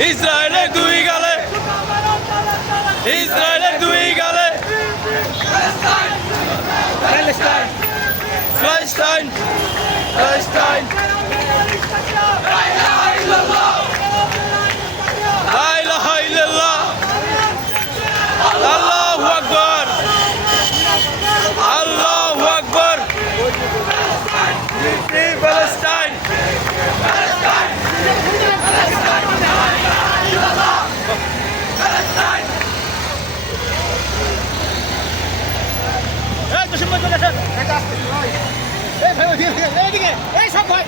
ইসরায়েলের দুই গালে, ইসরায়েলের দুই গালে, প্যালেস্টাইন, প্যালেস্টাইন, প্যালেস্টাইন। লা ইলাহা ইল্লাল্লাহ, আল্লাহু আকবার, আল্লাহু আকবার। প্যালেস্টাইন, এই ভাই, এইদিকে, এই সব ভাই।